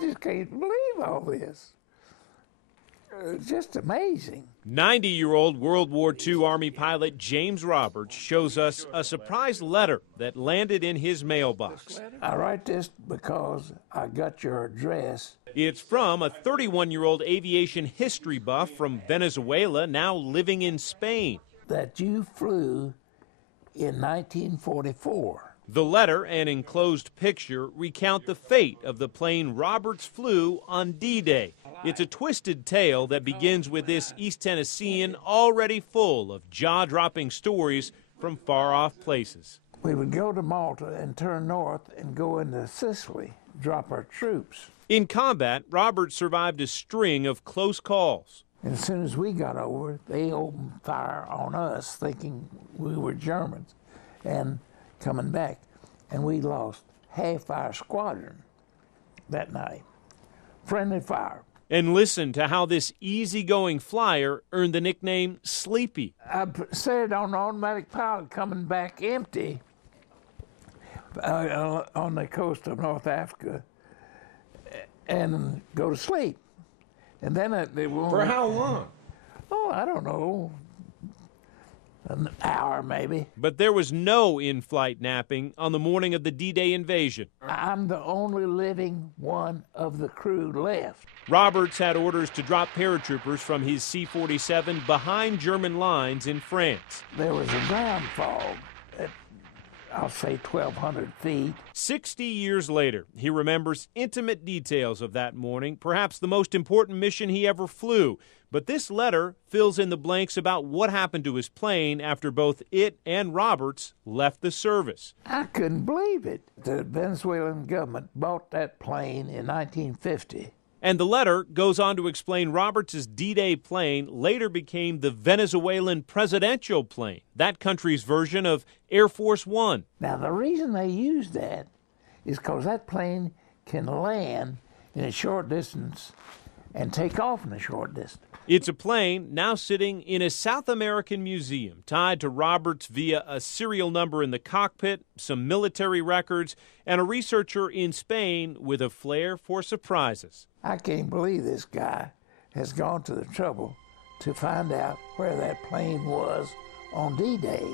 just can't believe all this. It's just amazing. 90-year-old World War II Army pilot James Roberts shows us a surprise letter that landed in his mailbox. I write this because I got your address. It's from a 31-year-old aviation history buff from Venezuela, now living in Spain. That you flew in 1944. The letter and enclosed picture recount the fate of the plane Roberts flew on D-Day. It's a twisted tale that begins with this East Tennessean already full of jaw-dropping stories from far-off places. We would go to Malta and turn north and go into Sicily, drop our troops. In combat, Roberts survived a string of close calls. And as soon as we got over, they opened fire on us, thinking we were Germans, and coming back. And we lost half our squadron that night. Friendly fire. And listen to how this easygoing flyer earned the nickname Sleepy. I said on the automatic pilot coming back empty on the coast of North Africa and go to sleep. And then they won't. For how long? Oh, I don't know. An hour, maybe. But there was no in-flight napping on the morning of the D-Day invasion. I'm the only living one of the crew left. Roberts had orders to drop paratroopers from his C-47 behind German lines in France. There was a ground fog at, I'll say, 1,200 feet. 60 years later, he remembers intimate details of that morning, perhaps the most important mission he ever flew. But this letter fills in the blanks about what happened to his plane after both it and Roberts left the service. I couldn't believe it. The Venezuelan government bought that plane in 1950. And the letter goes on to explain Roberts' D-Day plane later became the Venezuelan presidential plane, that country's version of Air Force One. Now, the reason they used that is because that plane can land in a short distance and take off in a short distance. It's a plane now sitting in a South American museum tied to Roberts via a serial number in the cockpit, some military records, and a researcher in Spain with a flair for surprises. I can't believe this guy has gone to the trouble to find out where that plane was on D-Day.